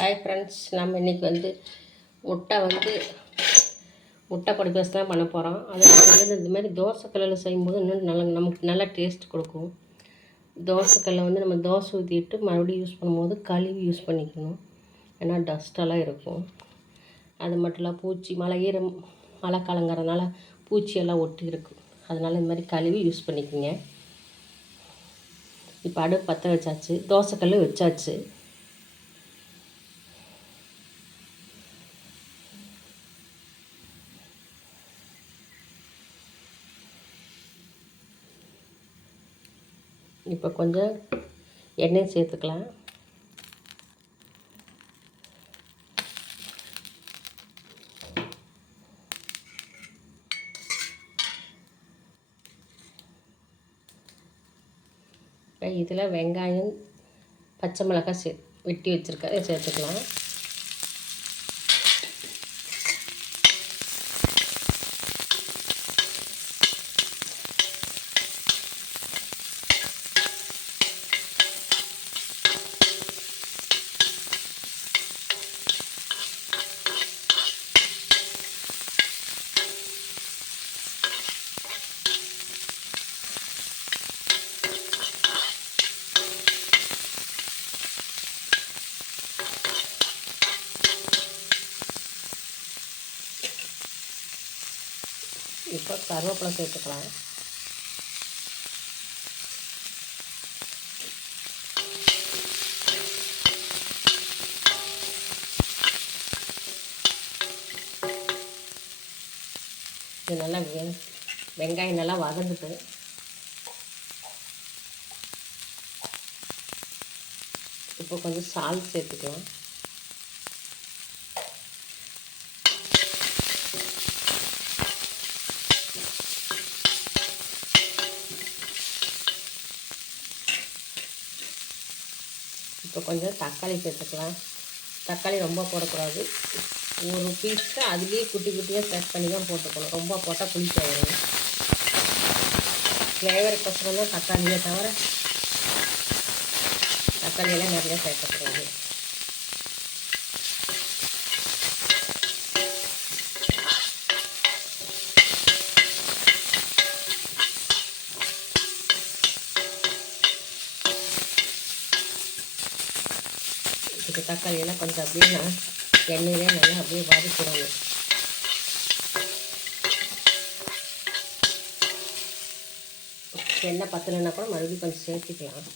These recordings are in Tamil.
ஹாய் ஃப்ரெண்ட்ஸ், நம்ம இன்றைக்கி முட்டை பொடிப்பாஸ் தான் பண்ண போகிறோம். அதில் இந்த மாதிரி தோசைக்கல்லில் செய்யும்போது இன்னும் நமக்கு நல்லா டேஸ்ட் கொடுக்கும். தோசைக்கல்லை நம்ம தோசை ஊற்றிட்டு மறுபடியும் யூஸ் பண்ணும்போது கழுவி யூஸ் பண்ணிக்கணும். ஏன்னா டஸ்ட்டெல்லாம் இருக்கும். அது மட்டும் இல்லை, பூச்சி மழை காலங்கிறதுனால பூச்சியெல்லாம் ஒட்டி இருக்கும். அதனால் இந்த மாதிரி கழுவி யூஸ் பண்ணிக்கோங்க. இப்போ அடுப்பு பற்ற வச்சாச்சு, தோசைக்கல் வச்சாச்சு. இப்போ கொஞ்சம் எண்ணெய் சேர்த்துக்கலாம். இப்போ இதில் வெங்காயம், பச்சை மிளகாய் வெட்டி வச்சுருக்கேன், சேர்த்துக்கலாம். இப்போ கருவேப்பிலை சேர்த்துக்கலாம். இது நல்லா வெங்காயம் நல்லா வதங்கிட்டு இப்போ கொஞ்சம் சால்ட் சேர்த்துக்கலாம். இப்போ கொஞ்சம் தக்காளி சேர்த்துக்கலாம். தக்காளி ரொம்ப போடக்கூடாது, ஒரு பீஸு அதுலேயே குட்டி குட்டியாக கட் பண்ணி தான் போட்டுக்கணும். ரொம்ப போட்டால் புளிக்காயிடும். ஃப்ளேவருக்கோசரம் தான் தக்காளியை தவிர தக்காளியெல்லாம் நிறையா சேர்க்கக்கூடாது. இப்போ தக்காளியெல்லாம் கொஞ்சம் அப்படியே எண்ணெயிலே நல்லா அப்படியே வதக்கிடணும். எண்ணெய் பத்தலைன்னா கூட மறுபடியும் கொஞ்சம் சேர்த்துக்கலாம்.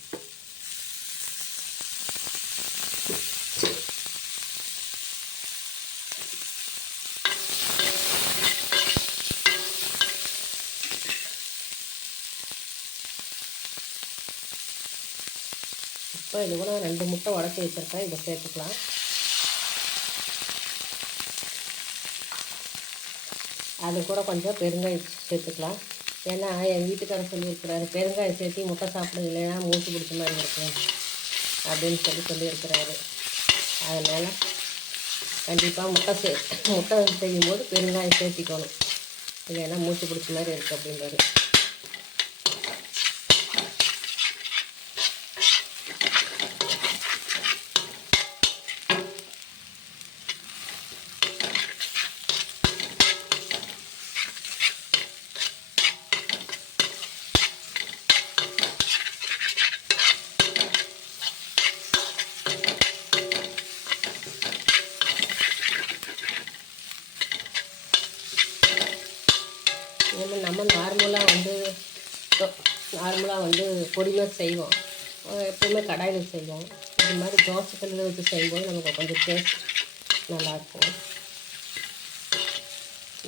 இப்போ இது கூட 2 முட்டை உடச்சி வச்சுருக்கேன், இதை சேர்த்துக்கலாம். அது கூட கொஞ்சம் பெருங்காயம் சேர்த்துக்கலாம். ஏன்னா என் வீட்டுக்காரர் சொல்லியிருக்கிறாரு, பெருங்காயம் சேர்த்து முட்டை சாப்பிடுறது இல்லைன்னா மூச்சு பிடிச்ச மாதிரி இருக்கும் அப்படின்னு சொல்லியிருக்கிறாரு. அதனால் கண்டிப்பாக முட்டை செய்யும்போது பெருங்காயம் சேர்த்திக்கணும், இல்லைன்னா மூச்சு பிடிச்ச மாதிரி இருக்குது அப்படின்றாரு. நம்ம நார்மலாக பொடிமாஸ் செய்வோம், எப்போவுமே கடாயில் செய்வோம். இது மாதிரி தோசைக்கல்லில் வச்சு செய்யும்போது நமக்கு கொஞ்சம் டேஸ்ட் நல்லாயிருக்கும்.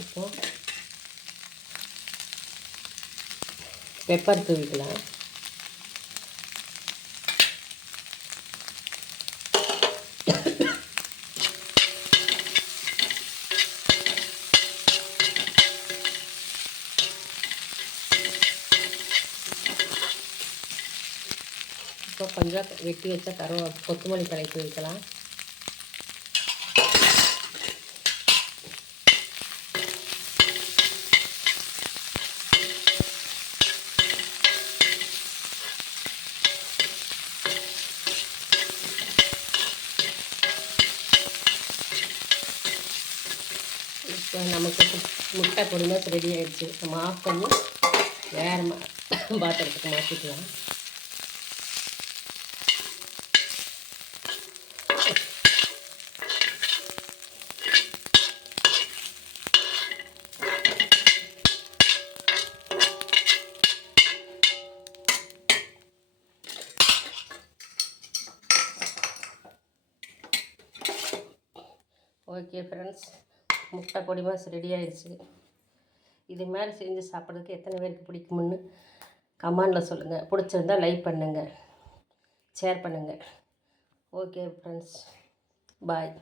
இப்போது பெப்பர் தூவிக்கலாம். இப்போ கொஞ்சம் வெட்டி வச்ச கொத்தமல்லி தழை தூவிக்கலாம். நமக்கு முட்டை பொடி மாஸ் ரெடி ஆகிடுச்சு. நம்ம ஆஃப் பண்ணி வேறு பாத்திரத்துக்கு மாற்றிக்கலாம். ஓகே ஃப்ரெண்ட்ஸ், முட்டை பொடி மாஸ் ரெடி ஆகிடுச்சு. இது மாதிரி செஞ்சு சாப்பிட்றதுக்கு எத்தனை பேருக்கு பிடிக்கும்னு கமெண்டில் சொல்லுங்கள். பிடிச்சிருந்தால் லைக் பண்ணுங்கள், ஷேர் பண்ணுங்கள். ஓகே ஃப்ரெண்ட்ஸ், பாய்.